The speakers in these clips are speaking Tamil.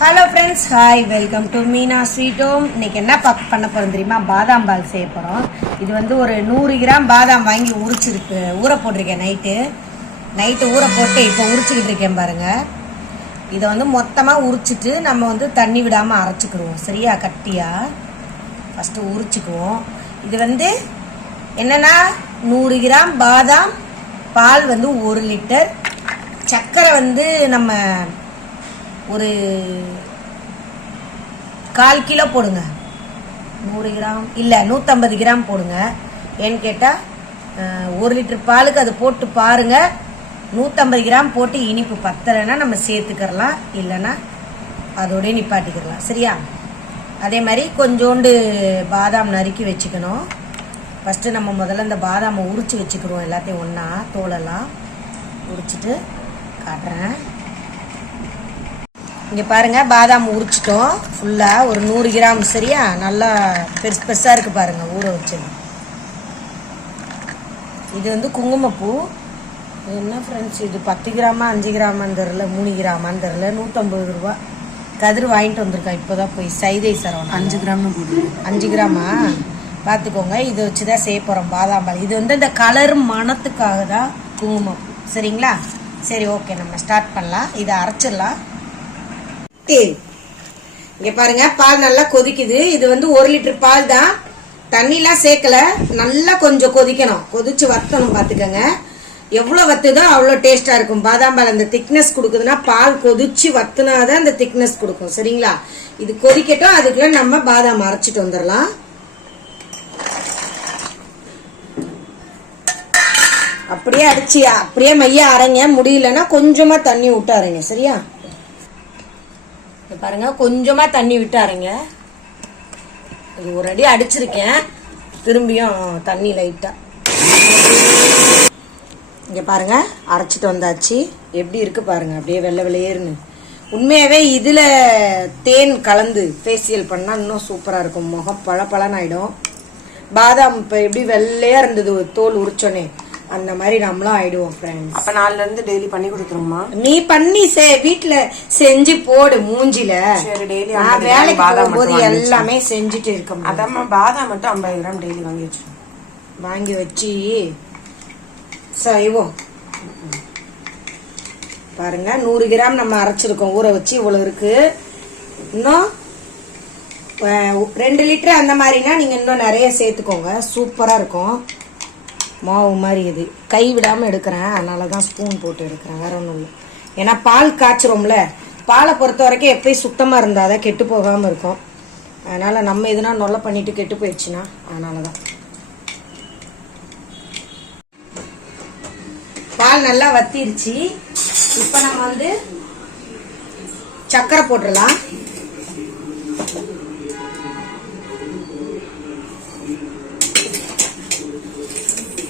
Hello friends hi welcome to Meena sweet home இன்னைக்கு என்ன பக் பண்ண போகிறோம் தெரியுமா? பாதாம் பால் செய்ய போகிறோம் இது வந்து ஒரு நூறு கிராம் பாதாம் வாங்கி உரிச்சிருக்கு. ஊற போட்டிருக்கேன் நைட்டு நைட்டு ஊற போட்டு இப்போ உரிச்சிக்கிட்டு இருக்கேன் பாருங்கள் இதை வந்து மொத்தமாக உரிச்சிட்டு நம்ம வந்து தண்ணி விடாமல் அரைச்சிக்கிடுவோம். சரியா? கட்டியாக ஃபஸ்ட்டு உரிச்சிக்குவோம். இது வந்து என்னென்னா நூறு கிராம் பாதாம் பால் வந்து ஒரு லிட்டர். சர்க்கரை வந்து நம்ம ஒரு கால் கிலோ போடுங்க. நூறு கிராம் இல்லை நூற்றம்பது கிராம் போடுங்க. ஏன்னு கேட்டால் ஒரு லிட்டர் பாலுக்கு அது போட்டு பாருங்க. நூற்றம்பது கிராம் போட்டு இனிப்பு பத்தலைன்னா நம்ம சேர்த்துக்கிறலாம். இல்லைன்னா அதோடய நிப்பாட்டிக்கிறலாம் சரியா? அதே மாதிரி கொஞ்சோண்டு பாதாம் நறுக்கி வச்சுக்கணும். ஃபஸ்ட்டு நம்ம முதல்ல இந்த பாதாமை உரித்து வச்சுக்கிறோம் எல்லாத்தையும் ஒன்றா தோலெல்லாம் உரிச்சிட்டு காட்டுறேன். இங்கே பாருங்க பாதாம் உரிச்சிட்டோம். ஃபுல்லாக ஒரு நூறு கிராம் சரியா? நல்லா பெருசு பெருசாக இருக்குது பாருங்க ஊற வச்சது. இது வந்து குங்குமப்பூ. என்ன ஃப்ரெண்ட்ஸ் இது பத்து கிராமா அஞ்சு கிராமான்னு தெரில மூணு கிராமான்னு தெரில நூற்றம்பது ரூபா. கதிர் வாங்கிட்டு வந்திருக்கேன் இப்போ தான் போய் சைதை சரவணன். அஞ்சு கிராம்னு போடு அஞ்சு கிராமா? பார்த்துக்கோங்க இதை வச்சு தான் செய்ய போகிறோம் பாதாம் பால். இது வந்து இந்த கலர் மணத்துக்காக தான் குங்குமம் சரிங்களா? சரி ஓகே நம்ம ஸ்டார்ட் பண்ணலாம். இதை அரைச்சிடலாம். இங்கே பாருங்க பால் நல்லா கொதிக்குது. இது வந்து ஒரு லிட்டர் பால் தான். தண்ணிலாம் சேர்க்கல. நல்லா கொஞ்சம் கொதிக்கணும். கொதிச்சு வத்தணும் பார்த்துக்கோங்க. எவ்வளோ வத்துதோ அவ்வளோ டேஸ்ட்டாக இருக்கும். பாதாம் பால் அந்த திக்னஸ் கொடுக்குதுன்னா பால் கொதிச்சு வத்துனாதான் அந்த திக்னஸ் கொடுக்கும். சரிங்களா? இது கொதிக்கட்டும். அதுக்குள்ள நம்ம பாதாம் அரைச்சிட்டு வந்துடலாம். அப்படியே அடிச்சியா அப்படியே மைய அரைங்க. முடியலன்னா கொஞ்சமா தண்ணி விட்டு அரைங்க. சரியா? பாருங்க கொஞ்சமா தண்ணி விட்டாருங்க இது ஒரு அடி அடிச்சிருக்கேன். திரும்பியும் தண்ணி லைட்டா. இங்க பாருங்க அரைச்சிட்டு வந்தாச்சு. எப்படி இருக்கு பாருங்க அப்படியே வெள்ளை வெள்ளையேருன்னு உண்மையாவே இதுல தேன் கலந்து ஃபேஷியல் பண்ணா இன்னும் சூப்பரா இருக்கும். முகம் பழ பழனாயிடும் பாதாம் இப்ப எப்படி வெள்ளையா இருந்தது தோல் உரிச்சோன்னே அந்த மாதிரி நம்மளும் ஆயிடுவோம் ஃப்ரெண்ட்ஸ் அப்ப நாலுல இருந்து டெய்லி பண்ணி கொடுத்துருமா நீ பண்ணி செ வீட்ல செஞ்சு போடு மூஞ்சில. சரி டெய்லி நான் வேலைக்கு போகும்போது எல்லாமே செஞ்சுட்டு இருக்க முடியும். அதாம்மா பாதாம் மட்டும் ஐம்பது கிராம் டெய்லி வாங்கி வச்சிருக்கோம் வாங்கி வச்சு. செய்வோம் பாருங்க நூறு கிராம் நம்ம அரைச்சிருக்கோம் ஊற வச்சு இவ்வளவு இருக்கு. இன்னும் ரெண்டு லிட்டர் அந்த மாதிரினா நீங்க இன்னும் நிறைய சேர்த்துக்கோங்க. சூப்பரா இருக்கும். மாவு மாதிரி இது. கை விடாமல் எடுக்கிறேன். அதனால தான் ஸ்பூன் போட்டு எடுக்கிறேன். வேற ஒன்றும் இல்லை. ஏன்னா பால் காய்ச்சிரோம்ல. பாலை பொறுத்த வரைக்கும் எப்பயும் சுத்தமாக இருந்தால் தான் கெட்டு போகாமல் இருக்கும். அதனால் நம்ம எதுனா நொல்லை பண்ணிட்டு கெட்டு போயிடுச்சுன்னா அதனால தான் பால் நல்லா வத்திருச்சு. இப்போ நம்ம வந்து சக்கரை போட்டுடலாம்.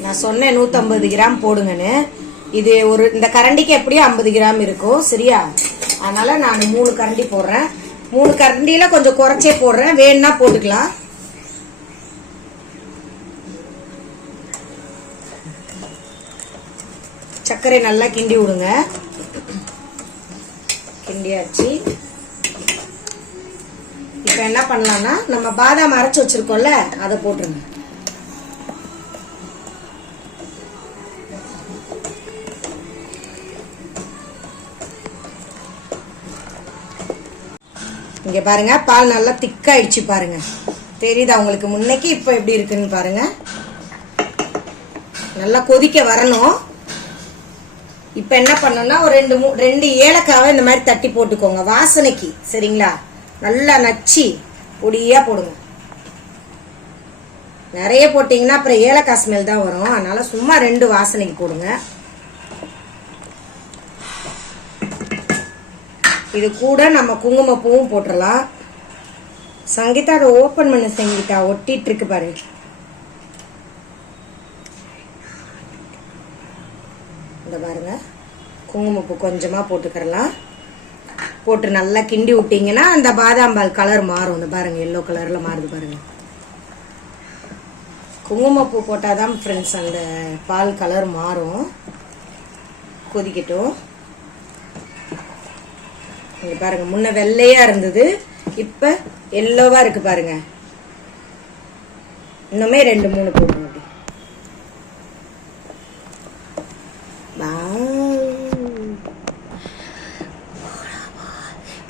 நான் சொன்னேன் நூற்றம்பது கிராம் போடுங்கன்னு. இது ஒரு இந்த கரண்டிக்கு எப்படியும் ஐம்பது கிராம் இருக்கும் சரியா? அதனால் நான் மூணு கரண்டி போடுறேன். மூணு கரண்டியில் கொஞ்சம் குறைச்சே போடுறேன். வேணும்னா போட்டுக்கலாம். சர்க்கரை நல்லா கிண்டி விடுங்க. கிண்டியாச்சு. இப்போ என்ன பண்ணலாம்னா நம்ம பாதாம் அரைச்சி வச்சுருக்கோம்ல அதை போட்டுருங்க. இங்கே பாருங்க பால் நல்லா திக்காயிடுச்சு பாருங்க. தெரியுதா உங்களுக்கு முன்னைக்கு இப்போ எப்படி இருக்குன்னு பாருங்க. நல்லா கொதிக்க வரணும். இப்போ என்ன பண்ணணும்னா ஒரு ரெண்டு மூ ரெண்டு ஏலக்காவை இந்த மாதிரி தட்டி போட்டுக்கோங்க வாசனைக்கு சரிங்களா? நல்லா நச்சு பொடியாக போடுங்க. நிறைய போட்டிங்கன்னா அப்புறம் ஏலக்காய் ஸ்மெல் தான் வரும். அதனால் சும்மா ரெண்டு வாசனைக்கு போடுங்க. இது கூட நம்ம குங்குமப்பூவும் போட்டுடலாம் சங்கீதா அதை ஓப்பன் பண்ண சங்கீதா. ஒட்டிட்டு இருக்கு பாரு. இந்த பாருங்க. குங்குமப்பூ கொஞ்சமா போட்டுக்கிறலாம். போட்டு நல்லா கிண்டி விட்டீங்கன்னா அந்த பாதாம் பால் கலர் மாறும். இந்த பாருங்க எல்லோ கலர்ல மாறுது பாருங்க. குங்குமப்பூ போட்டாதான் ஃப்ரெண்ட்ஸ் அந்த பால் கலர் மாறும். கொதிக்கட்டும். இங்க பாருங்க முன்ன வெள்ளையா இருந்தது இப்ப எல்லோவா இருக்கு பாருங்க. இன்னுமே ரெண்டு மூணு போடணும் அப்படி.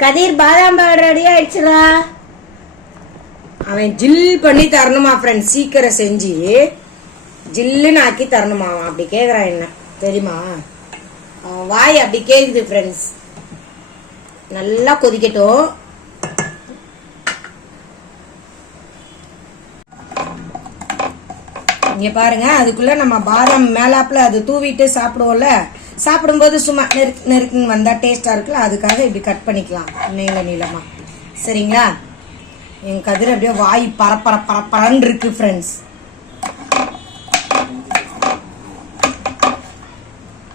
கதிர் பாதாம் பவுடர் ரெடி ஆயிடுச்சுடா. அவன் ஜில் பண்ணி தரணுமா ஃப்ரெண்ட் சீக்கிரம் செஞ்சு. ஜில்லுன்னு ஆக்கி தரணுமா அவன் அப்படி கேக்குறான் என்ன தெரியுமா? வாய் அப்படி கேக்குது ஃப்ரெண்ட்ஸ் நல்லா கொதிக்கட்டும். இங்க பாருங்க அதுக்குள்ள நம்ம பாதாம் மேலாப்புல அது தூவிட்டு சாப்பிடுவோம்ல. சாப்பிடும்போது சும்மா நெருக்கு நெருக்குன்னு வந்தா டேஸ்டா இருக்குல்ல அதுக்காக இப்படி கட் பண்ணிக்கலாம். நீள நீளமா. சரிங்களா? என் கதிர் அப்படியே வாய் பரப்பர பரப்பரன் இருக்கு ஃப்ரெண்ட்ஸ்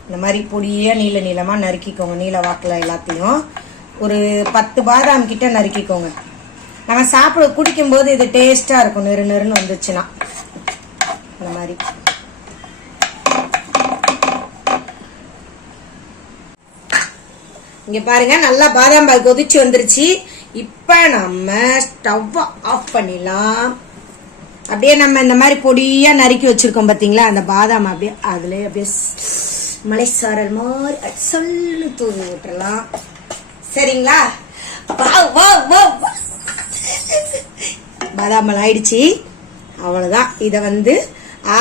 இந்த மாதிரி பொடியா நீள நீளமா நறுக்கிக்கோங்க. நீல வாக்கில் எல்லாத்தையும். ஒரு பத்து பாதாம் கிட்ட நறுக்கிக்கோங்க. நம்ம சாப்பிட குடிக்கும்போது இது டேஸ்டா இருக்கும். நெரு நெருன்னு வந்துச்சுன்னா. இந்த மாதிரி. இங்க பாருங்க நல்லா பாதாம் பால் கொதிச்சு வந்துருச்சு. இப்ப நம்ம ஸ்டவ் ஆஃப் பண்ணிடலாம். அப்படியே நம்ம இந்த மாதிரி பொடியா நறுக்கி வச்சிருக்கோம் பாத்தீங்களா? அந்த பாதாம் அப்படியே அதுல அப்படியே ஸ்- மலைசாரல் மாதிரி சொல்லு தூவி விட்டுறலாம். சரிங்களா? பாதாமல் ஆயிடுச்சு. அவ்வளவுதான். இதை வந்து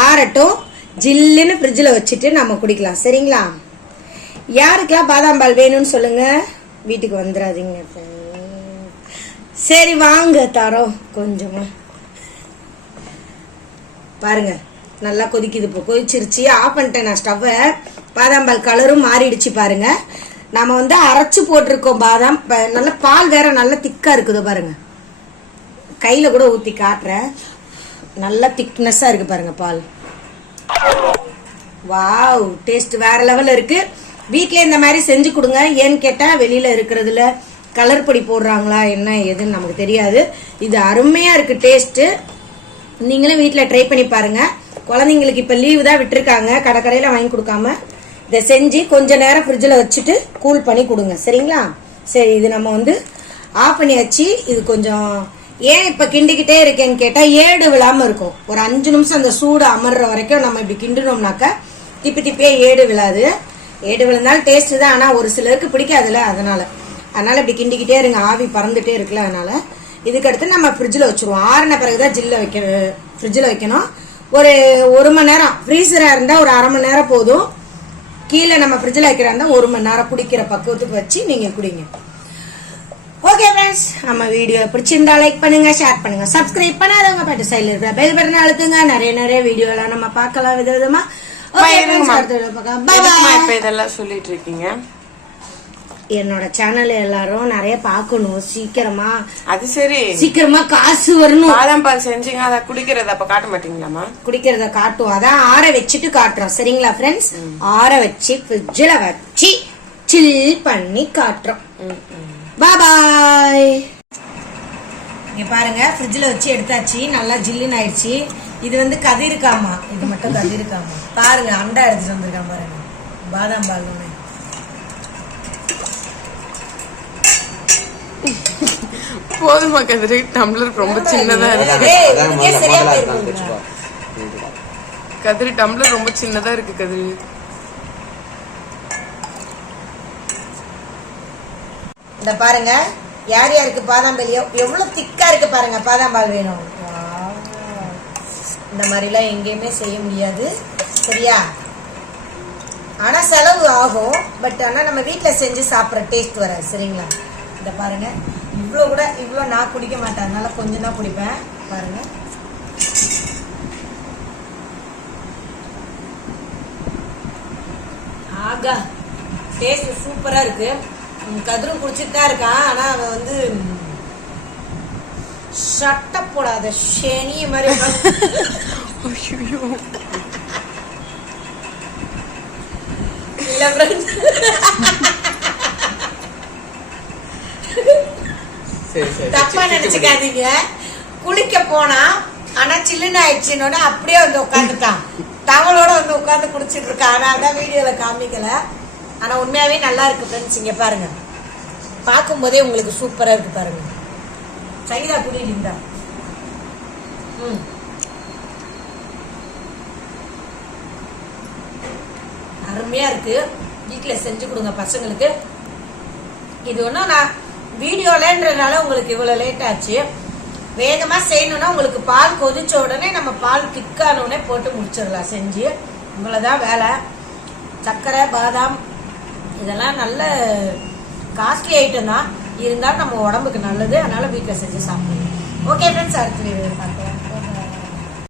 ஆறட்டும். ஜில்லுன்னு ஃப்ரிட்ஜில் வச்சுட்டு நம்ம குடிக்கலாம். சரிங்களா? யாருக்கெல்லாம் பாதாம் பால் வேணும்னு சொல்லுங்க? வீட்டுக்கு வந்துடாதீங்க சரி வாங்க தரோம் கொஞ்சமா. பாருங்க நல்லா கொதிக்குது இப்போ. கொதிச்சிருச்சு. ஆஃப் பண்ணிட்டேன் நான் ஸ்டவ்வை பாதாம் பால் கலரும் மாறிடுச்சு பாருங்க. நம்ம வந்து அரைச்சு போட்டிருக்கோம் பாதாம். நல்ல பால் வேற நல்ல திக்கா இருக்குது பாருங்க. கையில கூட ஊத்தி காட்டுறேன் நல்ல திக்னஸ்ஸாக இருக்கு பாருங்க பால். வாவ் டேஸ்ட் வேற லெவலில் இருக்கு. வீட்ல இந்த மாதிரி செஞ்சு கொடுங்க. ஏன்னு கேட்டா வெளியில இருக்கிறதுல கலர் பொடி போடுறாங்களா என்ன ஏதுன்னு நமக்கு தெரியாது. இது அருமையா இருக்கு டேஸ்ட் நீங்களும் வீட்டில் ட்ரை பண்ணி பாருங்க. குழந்தைங்களுக்கு இப்ப லீவு தான் விட்டுருக்காங்க. கடைக்கடையில வாங்கி கொடுக்காம இதை செஞ்சு கொஞ்ச நேரம் ஃப்ரிட்ஜில் வச்சுட்டு கூல் பண்ணி கொடுங்க. சரிங்களா? சரி இது நம்ம வந்து ஆஃப் பண்ணி வச்சு இது கொஞ்சம் ஏன் இப்போ கிண்டிக்கிட்டே இருக்கேன்னு கேட்டால் ஏடு விழாமல் இருக்கும். ஒரு அஞ்சு நிமிஷம் அந்த சூடு அமர்ற வரைக்கும் நம்ம இப்படி கிண்டினோம்னாக்க திப்பி திப்பியே ஏடு விழாது. ஏடு விழுந்தாலும் டேஸ்ட்டு தான். ஆனால் ஒரு சிலருக்கு பிடிக்காதுல்ல அதனால். அதனால் இப்படி கிண்டிக்கிட்டே இருங்க. ஆவி பறந்துட்டே இருக்குல்ல அதனால். இதுக்கடுத்து நம்ம ஃப்ரிட்ஜில் வச்சிருவோம். ஆறின பிறகுதான் ஜில்ல வைக்க ஃப்ரிட்ஜில் வைக்கணும். ஒரு ஒரு மணி நேரம். ஃப்ரீசராக இருந்தால் ஒரு அரை மணி நேரம் போதும். கீழே நம்ம ஃப்ரிட்ஜில் வைக்கிறா இருந்தால் ஒரு மணி நேரம் குடிக்கிற பக்குவத்துக்கு வச்சு நீங்கள் குடிங்க. ஓகே ஃப்ரெண்ட்ஸ் நம்ம வீடியோ பிடிச்சிருந்தா லைக் பண்ணுங்க ஷேர் பண்ணுங்க. சப்ஸ்கிரைப் பண்ணாதவங்க பாட்டு சைடில் இருக்கிற பெல் பட்டன் அழுத்துங்க. நிறைய நிறைய வீடியோலாம் நம்ம பார்க்கலாம் bye. இப்ப இதெல்லாம் சொல்லிட்டு இருக்கீங்க? என்னோட சேனல் எல்லாரும் நிறைய பார்க்கணும். சீக்கிரமா அது சரி. சீக்கிரமா காசு வரணும். பாதாம் பால் செஞ்சீங்க அதை குடிக்கிறத அப்ப காட்ட மாட்டீங்களாமா குடிக்கிறத காட்டுவோம். அதான் ஆற வச்சுட்டு காட்டுறோம். சரிங்களா ஃப்ரெண்ட்ஸ் ஆற வச்சு ஃப்ரிட்ஜில் வச்சு சில் பண்ணி காட்டுறோம். பாய் இங்க பாருங்க ஃப்ரிட்ஜில் வச்சு எடுத்தாச்சு. நல்லா ஜில்லுன்னு ஆயிடுச்சு. இது வந்து கதிருக்காமா இது மட்டும் கதிருக்காமா பாருங்க அண்டா எடுத்துட்டு வந்திருக்கான் பாருங்க. பாதாம் பால் ஒண்ணு. போதுமா கதிரி டம்ளர் ரொம்ப சின்னதா இருக்கு. கதிரி டம்ளர் ரொம்ப சின்னதா இருக்கு கதிரி. இந்த பாருங்க யார் யாருக்கு பாதாம் பால் எவ்- எவ்வளவு திக்கா இருக்கு பாருங்க பாதாம் பால் வேணும். இந்த மாதிரிலாம் எங்கேயுமே செய்ய முடியாது. சரியா? ஆனா செலவு ஆகும் பட் ஆனா நம்ம வீட்ல செஞ்சு சாப்பிட்ற டேஸ்ட் வராது சரிங்களா? இந்த பாருங்க. இவ்வளோ கூட இவ்வளோ நான் குடிக்க மாட்டேன். அதனால கொஞ்சம் தான் குடிப்பேன். பாருங்க. ஆகா டேஸ்ட் சூப்பரா இருக்கு. ம், கதிரும் குடிச்சிட்டு தான் இருக்கான் ஆனா அவன் வந்து சட்ட போடாத சனி மாதிரி இல்ல friends. சரி சரி தப்பா நினைச்சுக்காதீங்க. குளிக்க போனா ஆனா சில்லுன்னு ஆயிடுச்சுன்னு அப்படியே வந்து உட்காந்துட்டான் டவலோட வந்து உட்காந்து குடிச்சிட்டு இருக்கான் ஆனா அதான் வீடியோல காமிக்கல. ஆனா உண்மையாவே நல்லா இருக்கு ஃப்ரெண்ட்ஸ் இங்க பாருங்க. பார்க்கும்போதே உங்களுக்கு சூப்பரா இருக்கு பாருங்க. சைதா குடி இருந்தா ம். அருமையா இருக்கு. வீட்டுல செஞ்சு கொடுங்க பசங்களுக்கு. இது ஒன்றும் நான் வீடியோலன்றதுனால உங்களுக்கு இவ்வளோ லேட் ஆச்சு. வேகமா செய்யணும்னா உங்களுக்கு பால் கொதிச்ச உடனே நம்ம பால் திக்கான உடனே போட்டு முடிச்சிடலாம். செஞ்சு இவ்வளோதான் வேலை. சர்க்கரை பாதாம் இதெல்லாம் நல்ல காஸ்ட்லி ஐட்டம் தான். இருந்தாலும் நம்ம உடம்புக்கு நல்லது. அதனால வீட்டில் செஞ்சு சாப்பிடுவோம் ஓகே ஃப்ரெண்ட்ஸ் அடுத்த வீடியோ பார்க்கலாம்.